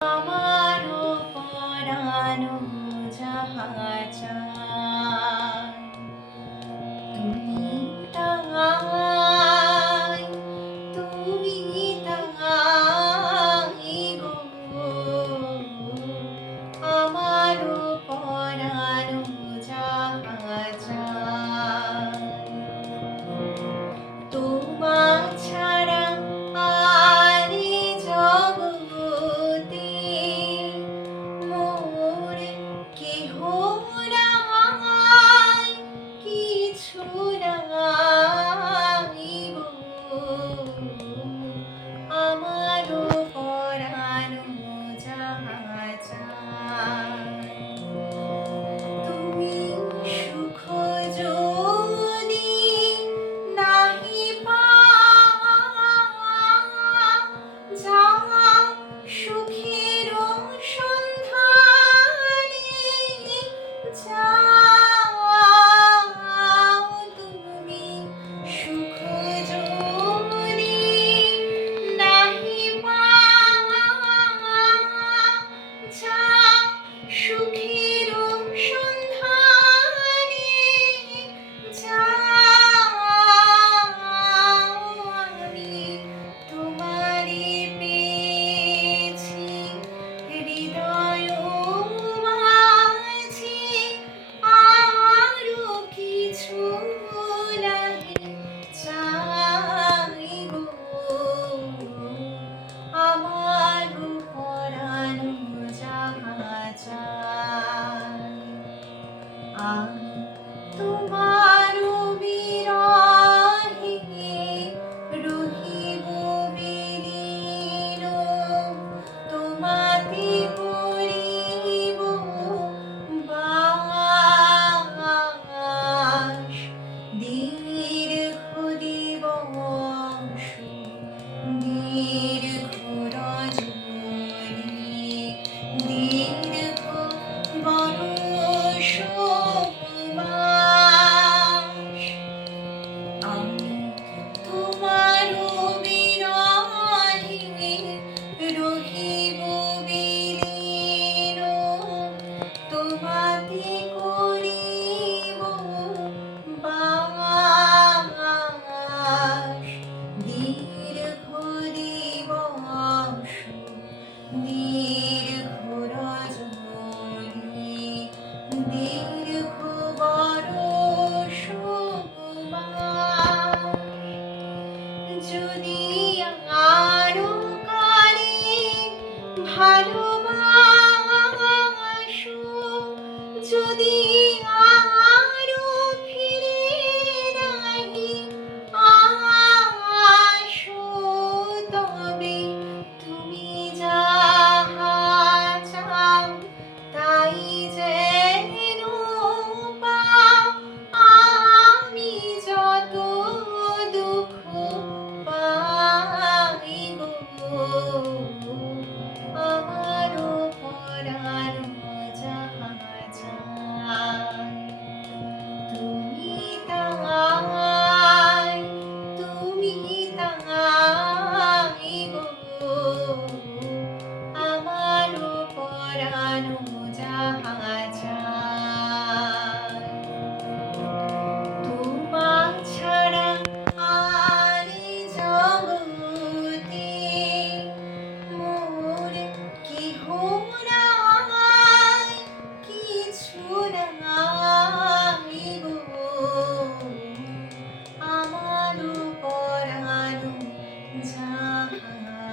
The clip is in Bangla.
আমারও পরানো যাহা চায় তুমি তাই, তুমি তাই গো। আমারও পরানো যাহা চায় তোমা ছাড়া আর এ জগতে মোর কেহ নাই, কিছু নাই গো। আমারও পরানো যাহা চায় তুমি সুখ যদি নাহি পাও, যাও সুখের সন্ধানে, যাও তুমি সুখ যদি নাহি পাও, যাও সুখের সন্ধানে, যাও আমি তোমারে পেয়েছি হৃদয় মাঝে, আরো কিছু নাহি চাই গো। আমার পরানো যাহা চায় আমি তোমার বিরহে রহিব বিলীন, তোমাতে করিব বাস দীর্ঘ দিবস, দীর্ঘ রজনী, দীর্ঘ বরষ মাস। আমি তোমার বিরহে রহিব বিলীন, তোমাতে করিব বাস দীর্ঘ দিবস, দীর্ঘ রজনী, দীর্ঘ বরষ মাস। যদি আরো কারে ভালোবাসো, যদি আরো ফিরে নাহি আসো, তবে তুমি যাহা চাও তাই যেন পাও। আমি যত দুঃখ পাই গো, আমারও পরানো যাহা চায় তুমি তাই, তুমি তাই গো। আমারও পরানো যাহা চায় তোমা ছাড়া আর এ জগতে মোর কেহ নাই, কিছু নাই গো। আমারও পরানো যাহা